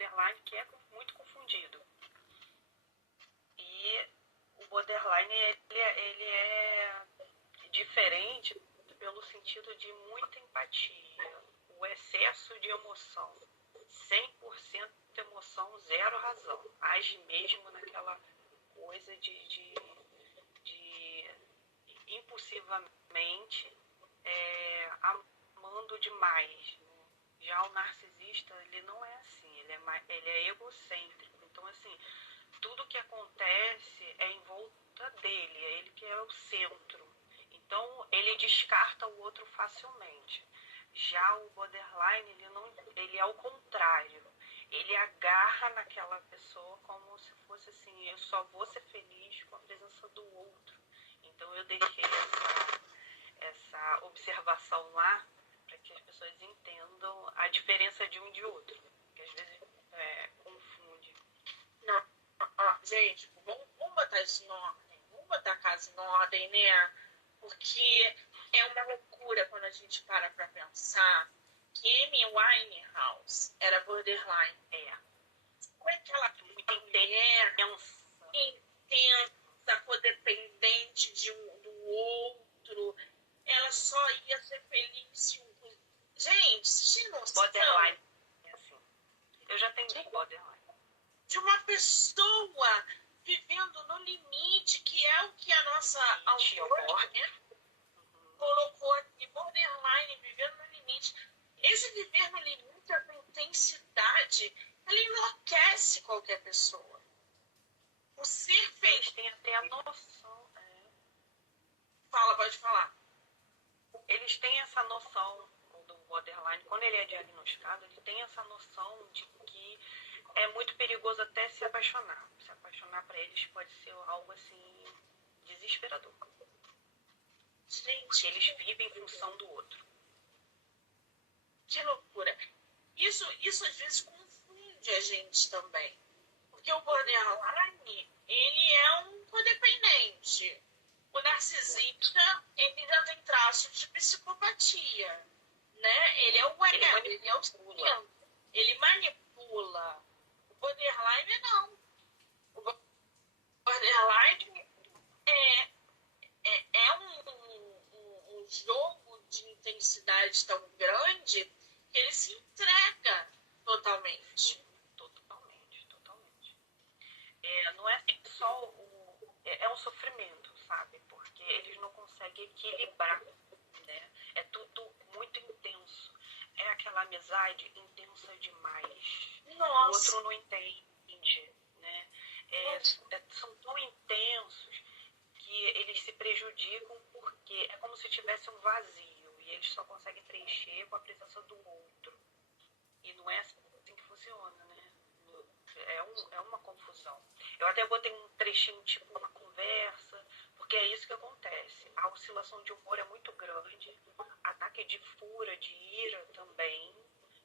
borderline, que é muito confundido. E o borderline, ele é diferente pelo sentido de muita empatia, o excesso de emoção, 100% emoção, zero razão, age mesmo naquela coisa de impulsivamente amando demais, né? Já o narcisista, ele não é assim, ele é egocêntrico, então assim, tudo que acontece é em volta dele, é ele que é o centro. Então, ele descarta o outro facilmente. Já o borderline, ele é o contrário. Ele agarra naquela pessoa como se fosse assim, eu só vou ser feliz com a presença do outro. Então, eu deixei essa observação lá para que as pessoas entendam a diferença de um e de outro. Que às vezes confunde. Não, gente, vamos botar isso em ordem. Vamos botar a casa em ordem, né? Porque é uma loucura quando a gente para pensar que Amy Winehouse era borderline. Como é que ela muito intensa, codependente do outro, ela só ia ser feliz se o... Gente, vocês têm noção? Borderline. Assim. Eu já tenho borderline. De uma pessoa vivendo no limite, que é o que a nossa autora, né, colocou aqui, borderline, vivendo no limite. Esse viver no limite, essa intensidade, ela enlouquece qualquer pessoa. O ser feliz tem até a noção. Fala, pode falar. Eles têm essa noção do borderline, quando ele é diagnosticado, ele tem essa noção de que é muito perigoso até se apaixonar. Se apaixonar para eles pode ser algo assim desesperador. Gente, eles vivem em função do outro. Que loucura. Isso às vezes confunde a gente também. Porque o borderline, ele é um codependente. O narcisista, ele já tem traços de psicopatia. Né? Ele é o ego, ele é o centro. Ele manipula. O borderline não. O borderline é um jogo de intensidade tão grande que ele se entrega totalmente. Totalmente. Não é só é um sofrimento, sabe? Porque eles não conseguem equilibrar, né? É tudo muito intenso. É aquela amizade intensa demais. Nossa. O outro não entende, né? São tão intensos que eles se prejudicam porque é como se tivesse um vazio e eles só conseguem preencher com a presença do outro. E não é assim que funciona, né? É uma confusão. Eu até botei um trechinho, tipo uma conversa, porque é isso que acontece. A oscilação de humor é muito grande, ataque de fúria, de ira também.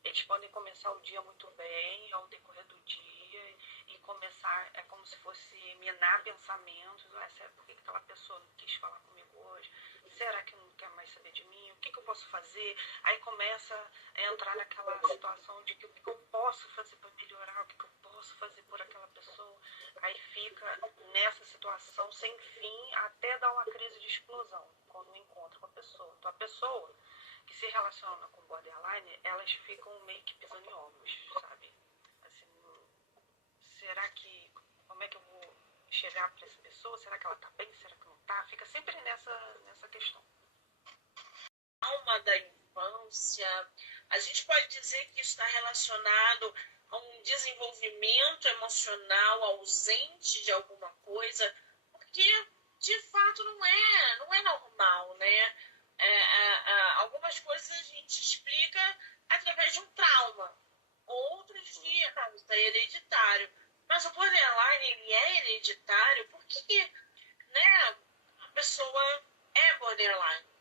Eles podem começar o dia muito bem, ao decorrer do dia, e começar, é como se fosse minar pensamentos. Por que aquela pessoa não quis falar comigo hoje? Será que não quer mais saber de mim? O que eu posso fazer? Aí começa a entrar naquela situação de que o que eu posso fazer para melhorar, o que eu posso fazer por aquela pessoa. Aí fica nessa situação sem fim até dar uma crise de explosão quando encontra com a pessoa. Então a pessoa que se relaciona com borderline, elas ficam meio que pisando em ovos, sabe? Assim, será que... Como é que eu vou chegar para essa pessoa? Será que ela tá bem? Será que não tá? Fica sempre nessa questão. Alma da infância, a gente pode dizer que está relacionado a um desenvolvimento emocional ausente de alguma coisa, porque de fato não é normal, né? Algumas coisas a gente explica através de um trauma, outros de é hereditário. Mas o borderline, ele é hereditário porque, né, a pessoa é borderline.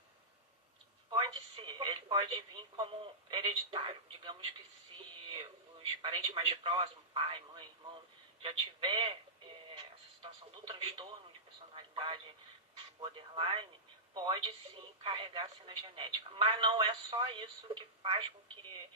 Pode ser, ele pode vir como hereditário. Digamos que se os parentes mais próximos, pai, mãe, irmão, já tiver essa situação do transtorno de personalidade borderline, pode sim carregar-se na genética. Mas não é só isso que faz com que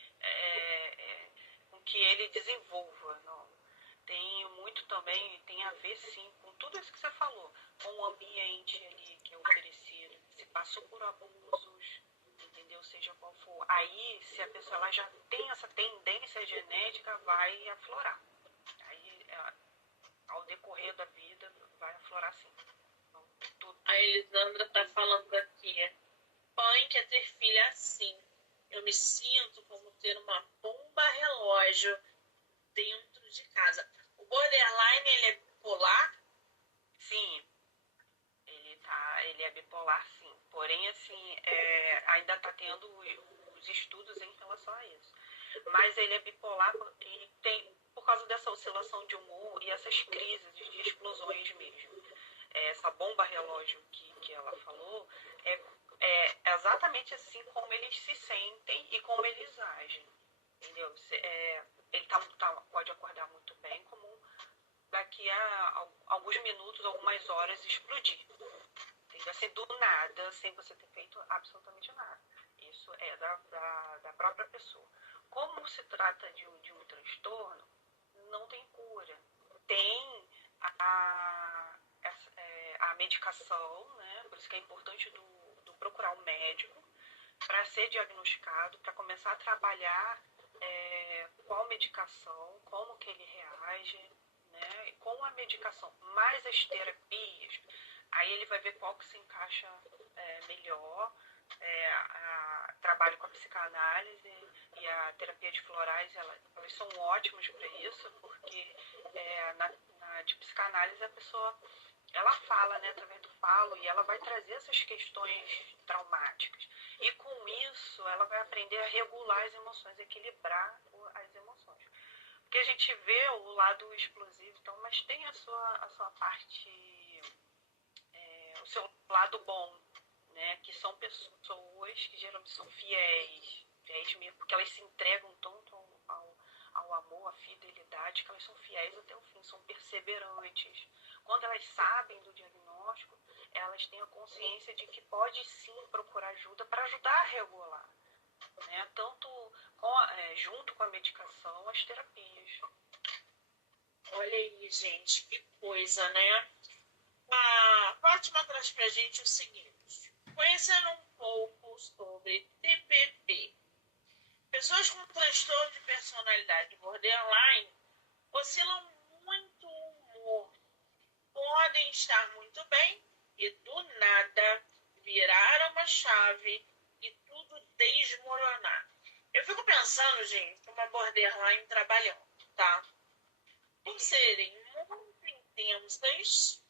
que ele desenvolva, não. Tem muito também, tem a ver sim com tudo isso que você falou, com o ambiente ali que é oferecido, se passou por abusos, entendeu? Seja qual for. Aí, se a pessoa ela já tem essa tendência genética, vai aflorar. Aí, ao decorrer da vida, vai aflorar sim. Então, tudo. A Elisandra está falando aqui. Mãe quer ter filha assim. Eu me sinto como ter uma bomba relógio dentro de casa. O borderline, ele é bipolar? Sim, ele é bipolar, sim. Porém, assim, ainda está tendo os estudos em relação a isso. Mas ele é bipolar e tem, por causa dessa oscilação de humor e essas crises de explosões mesmo. Essa bomba relógio que ela falou é exatamente assim como eles se sentem e como eles agem. Entendeu? Ele pode acordar muito bem, como daqui a alguns minutos, algumas horas explodir. Entendeu? Assim, do nada, sem você ter feito absolutamente nada. Isso é da própria pessoa. Como se trata de um transtorno, não tem cura. Tem a medicação, né? Por isso que é importante do procurar um médico para ser diagnosticado, para começar a trabalhar qual medicação, como que ele reage, né? Com a medicação mais as terapias, aí ele vai ver qual que se encaixa melhor. Trabalho com a psicanálise e a terapia de florais, elas são ótimas para isso, porque de psicanálise a pessoa ela fala, né, através do falo, e ela vai trazer essas questões traumáticas. E com isso, ela vai aprender a regular as emoções, equilibrar as emoções. Porque a gente vê o lado explosivo, então, mas tem a sua parte, o seu lado bom, né, que são pessoas que geralmente são fiéis mesmo, porque elas se entregam tanto ao amor, à fidelidade, que elas são fiéis até o fim, são perseverantes. Quando elas sabem do diagnóstico, elas têm a consciência de que pode sim procurar ajuda para ajudar a regular, né? Tanto junto com a medicação, as terapias. Olha aí, gente, que coisa, né? A Fátima traz pra gente o seguinte: conhecendo um pouco sobre TPP, pessoas com transtorno de personalidade borderline oscilam muito o humor, podem estar muito bem e do nada virar uma chave e tudo desmoronar. Eu fico pensando, gente, uma borderline trabalhando, tá? Por serem muito intensas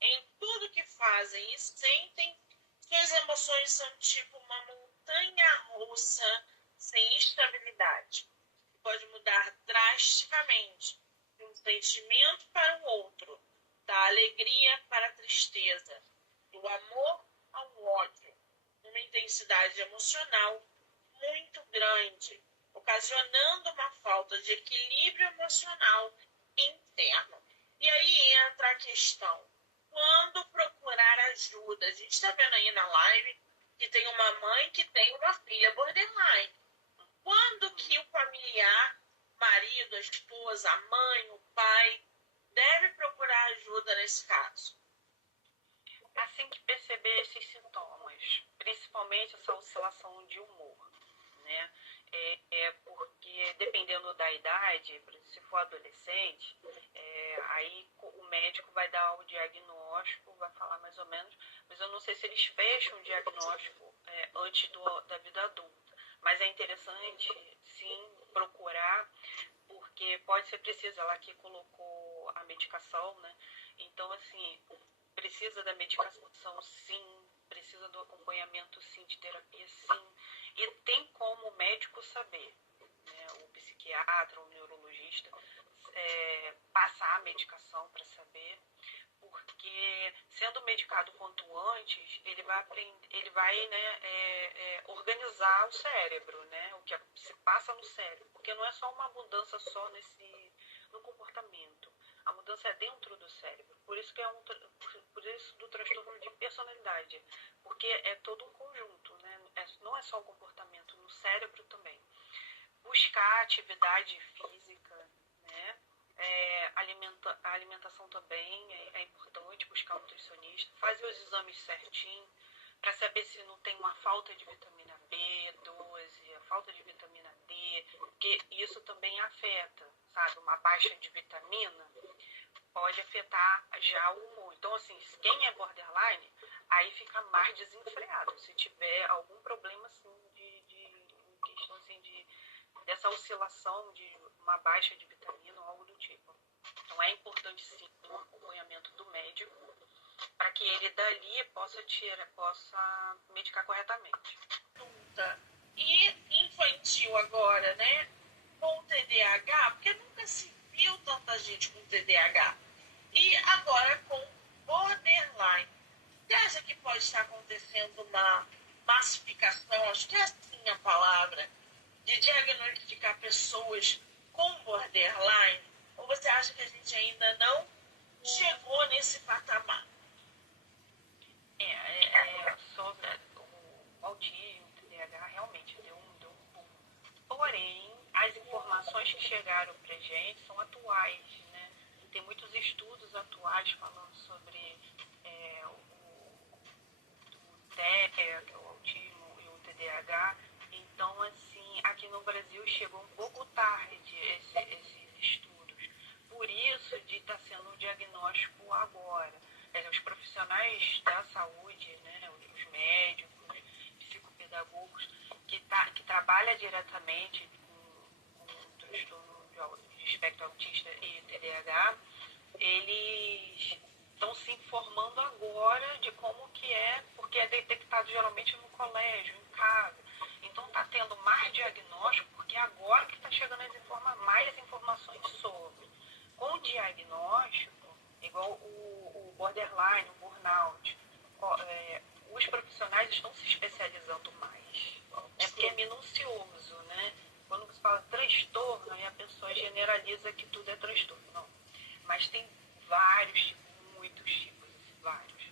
em tudo que fazem e sentem, suas emoções são tipo uma montanha russa sem estabilidade. Pode mudar drasticamente de um sentimento para o outro, da alegria para a tristeza, do amor ao ódio, uma intensidade emocional muito grande, ocasionando uma falta de equilíbrio emocional interno. E aí entra a questão: quando procurar ajuda? A gente está vendo aí na live que tem uma mãe que tem uma filha borderline. Quando que o familiar, marido, a esposa, a mãe, o pai, deve procurar ajuda nesse caso? Assim que perceber esses sintomas, principalmente essa oscilação de humor, né? Porque dependendo da idade, por exemplo, se for adolescente, aí o médico vai dar o diagnóstico, vai falar mais ou menos, mas eu não sei se eles fecham o diagnóstico antes da vida adulta. Mas é interessante, sim, procurar, porque pode ser preciso, ela que colocou a medicação, né? Então, assim, precisa da medicação, sim, precisa do acompanhamento, sim, de terapia, sim. E tem como o médico saber, né, o psiquiatra, o neurologista, passar a medicação para saber, porque sendo medicado quanto antes, ele vai aprender, ele vai, né, organizar o cérebro, né, o que se passa no cérebro, porque não é só uma mudança só no comportamento. A mudança é dentro do cérebro. Por isso que por isso do transtorno de personalidade, porque é todo um conjunto, né? Não é só o comportamento, no cérebro também. buscar atividade física, né? A alimentação também é importante, buscar um nutricionista, fazer os exames certinho, para saber se não tem uma falta de vitamina B12, a falta de vitamina D, porque isso também afeta, sabe? Uma baixa de vitamina pode afetar já o humor. Então, assim, quem é borderline, aí fica mais desenfreado. Se tiver algum problema, assim, em questão, assim, dessa oscilação de uma baixa de vitamina ou algo do tipo. Então, é importante, sim, um acompanhamento do médico para que ele dali possa medicar corretamente. E infantil agora, né? Com TDAH, porque nunca se viu tanta gente com TDAH. E agora com borderline. Você acha que pode estar acontecendo uma massificação, acho que é assim a palavra, de diagnosticar pessoas com borderline? Ou você acha que a gente ainda não chegou nesse patamar? Sobre o autismo, o TDAH, realmente deu um boom. Porém, as informações que chegaram para gente são atuais, né? Tem muitos estudos atuais falando sobre o TEA, que é o autismo, e o TDAH. Então, assim, aqui no Brasil chegou um pouco tarde esses estudos. Por isso de estar sendo um diagnóstico agora. Os profissionais da saúde, né, os médicos, psicopedagogos, que trabalham diretamente com transtorno de espectro autista e TDAH, eles estão se informando agora de como que é, porque é detectado geralmente no colégio, em casa. Então está tendo mais diagnóstico, porque agora que está chegando mais informações sobre. Com o diagnóstico, igual o borderline, o burnout, os profissionais estão se especializando mais. Porque é minucioso, né? Quando você fala transtorno, aí a pessoa generaliza que tudo é transtorno. Não. Mas tem vários, muitos tipos, vários.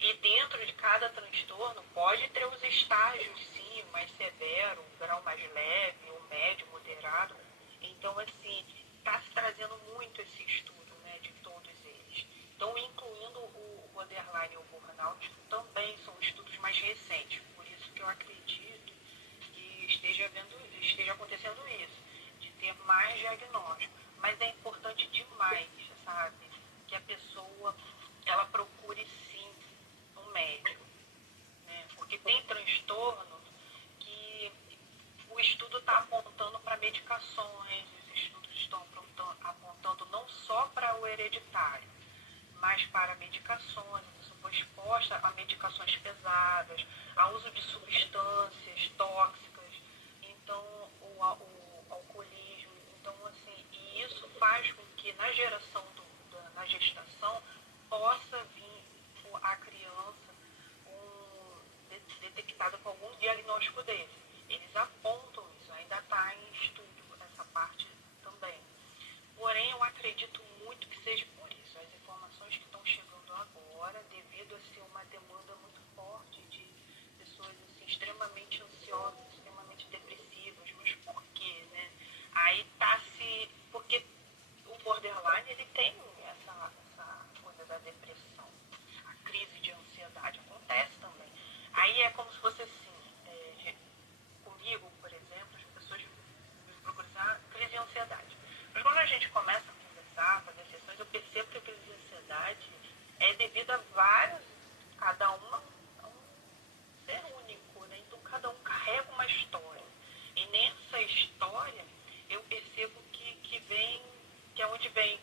E dentro de cada transtorno pode ter os estágios, sim, mais severo, um grau mais leve, um médio, moderado. Então, assim, está se trazendo muito esse estudo, né, de todos eles. Então, incluindo o borderline e o burnout, também são estudos mais recentes. Por isso que eu acredito que esteja acontecendo isso, de ter mais diagnóstico. Mas é importante demais, sabe, que a pessoa ela procure sim um médico, né? Porque tem transtornos que o estudo está apontando para medicações, os estudos estão apontando não só para o hereditário, mas para medicações, a pessoa foi exposta a medicações pesadas, a uso de substâncias tóxicas, então o alcoolismo, então assim, e isso faz com que na geração na gestação possa vir a criança detectada com algum diagnóstico desse. Eles apontam isso, ainda está em estudo essa parte também. Porém, eu acredito muito que seja por isso. As informações que estão chegando agora, devido a ser uma demanda muito forte de pessoas assim, extremamente ansiosas, extremamente depressivas. Mas por quê, né? Aí tá se... Porque o borderline, ele tem essa coisa da depressão. A crise de ansiedade acontece também. Aí é como se fosse assim, comigo, por exemplo, as pessoas me procuram crise de ansiedade. Mas quando a gente começa a conversar, a fazer sessões, eu percebo que a crise de ansiedade é devido a vários, cada uma a um ser único, né? Então cada um carrega uma história. E nessa história eu percebo que vem, que é onde vem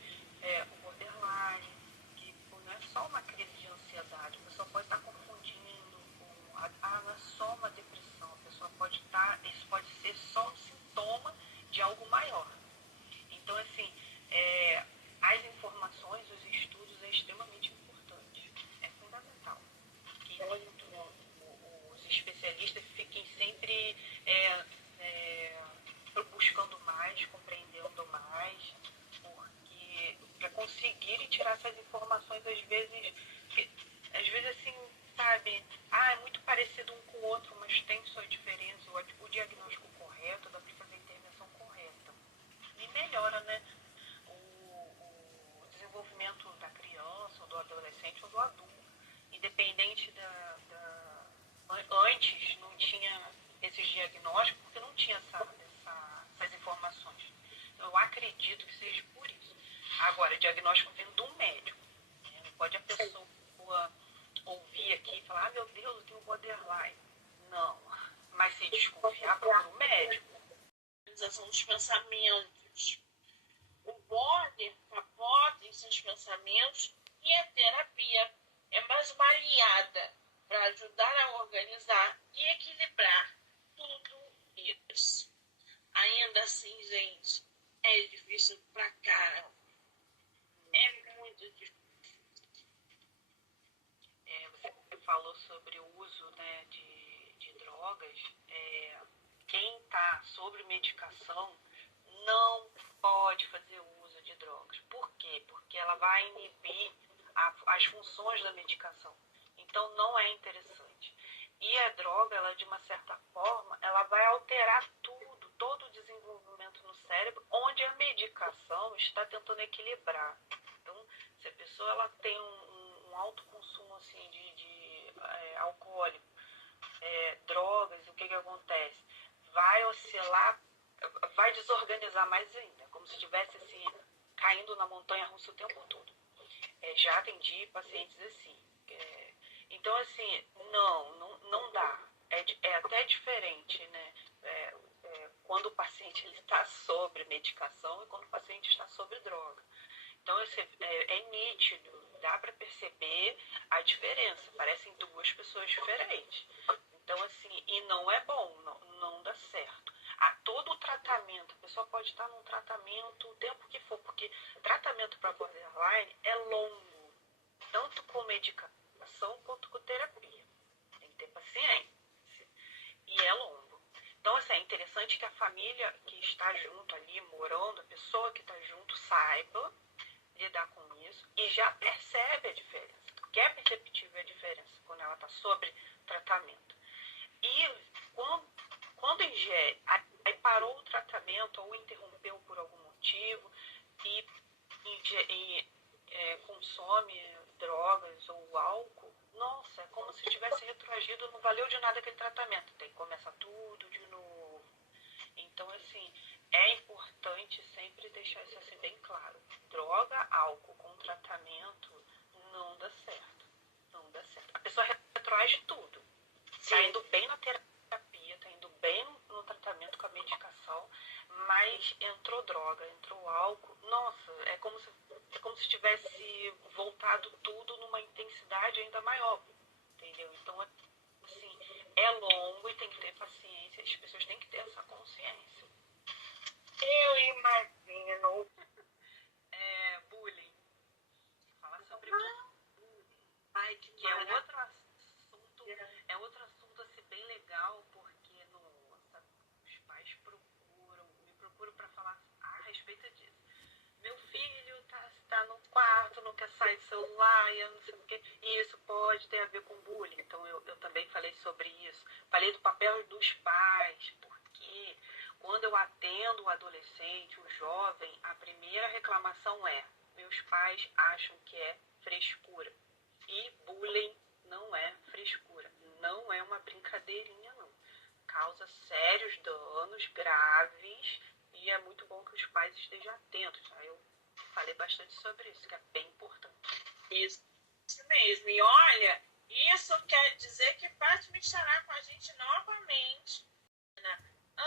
o borderline, que não é só uma crise de ansiedade, a pessoa pode estar confundindo com não é só uma depressão, a pessoa pode estar, isso pode ser só um sintoma de algo maior. Então, assim, as informações, os estudos é extremamente importante, é fundamental. Que os especialistas fiquem sempre buscando mais, compreendendo mais, porque para conseguirem tirar essas informações, às vezes assim, sabe, é muito parecido um com o outro, mas tem sua diferença, o diagnóstico correto, dá para fazer a intervenção melhora, né, o desenvolvimento da criança, ou do adolescente, ou do adulto. Independente antes não tinha esses diagnósticos, porque não tinha essas informações. Então, eu acredito que seja por isso. Agora, diagnóstico vindo de um médico. Né? Não pode a pessoa ouvir aqui e falar, meu Deus, eu tenho borderline. Não. Mas se desconfiar, procura um médico. Organização dos pensamentos. O border capota em seus pensamentos e a terapia é mais uma aliada para ajudar a organizar e equilibrar tudo isso. Ainda assim, gente, é difícil pra caramba. É muito difícil. Você falou sobre o uso, né, de drogas. Quem está sobre medicação não pode fazer uso de drogas. Por quê? Porque ela vai inibir as funções da medicação. Então, não é interessante. E a droga, ela, de uma certa forma, ela vai alterar tudo, todo o desenvolvimento no cérebro, onde a medicação está tentando equilibrar. Então, se a pessoa ela tem um alto consumo assim, de alcoólico, drogas, o que acontece? Vai oscilar, vai desorganizar mais ainda, como se estivesse assim, caindo na montanha russa o tempo todo. Já atendi pacientes assim. Então, assim, não dá. É até diferente, né? Quando o paciente está sobre medicação e quando o paciente está sobre droga. Então, é nítido, dá para perceber a diferença. Parecem duas pessoas diferentes. Então, assim, e não é bom, não dá certo. A todo o tratamento, a pessoa pode estar num tratamento o tempo que for, porque tratamento para borderline é longo, tanto com medicação quanto com terapia. Tem que ter paciência. E é longo. Então, assim, é interessante que a família que está junto ali, morando, a pessoa que está junto, saiba lidar com isso e já percebe a diferença. Porque é perceptível a diferença quando ela está sobre tratamento. E quando ingere, aí parou o tratamento ou interrompeu por algum motivo e consome drogas ou álcool, nossa, é como se tivesse retroagido, não valeu de nada aquele tratamento. Tem que começar tudo de novo. Então, assim, é importante sempre deixar isso assim bem claro. Droga, álcool com tratamento não dá certo. Não dá certo. A pessoa retroage tudo. Está indo bem na terapia, está indo bem no tratamento com a medicação, mas entrou droga, entrou álcool. Nossa, é como se tivesse voltado tudo numa intensidade ainda maior. Entendeu? Então, assim, é longo e tem que ter paciência. As pessoas têm que ter essa consciência. Eu imagino. Bullying. Falar sobre bullying. Ai, que é outro assunto assim, bem legal, porque os pais me procuram para falar a respeito disso. Meu filho tá no quarto, não quer sair do celular, e eu não sei o quê. E isso pode ter a ver com bullying. Então eu também falei sobre isso. Falei do papel dos pais, porque quando eu atendo o adolescente, o jovem, a primeira reclamação é: meus pais acham que é frescura. E bullying não é frescura, não é uma brincadeirinha, não. Causa sérios danos graves e é muito bom que os pais estejam atentos. Tá? Eu falei bastante sobre isso, que é bem importante. Isso mesmo. E olha, isso quer dizer que Fátima estará com a gente novamente na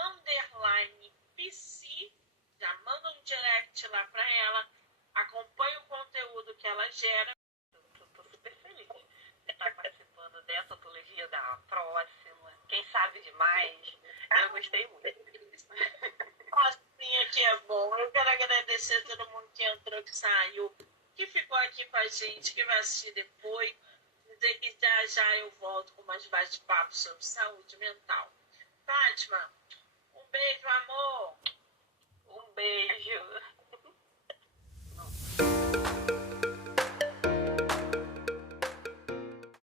Underline PC. Já manda um direct lá para ela, acompanha o conteúdo que ela gera. Tô super feliz de estar participando dessa antologia da próxima. Quem sabe demais. Eu gostei muito. Assim que é bom. Eu quero agradecer a todo mundo que entrou, que saiu, que ficou aqui com a gente, que vai assistir depois. Dizer que já eu volto com mais bate-papo sobre saúde mental. Fátima, um beijo, amor. Um beijo.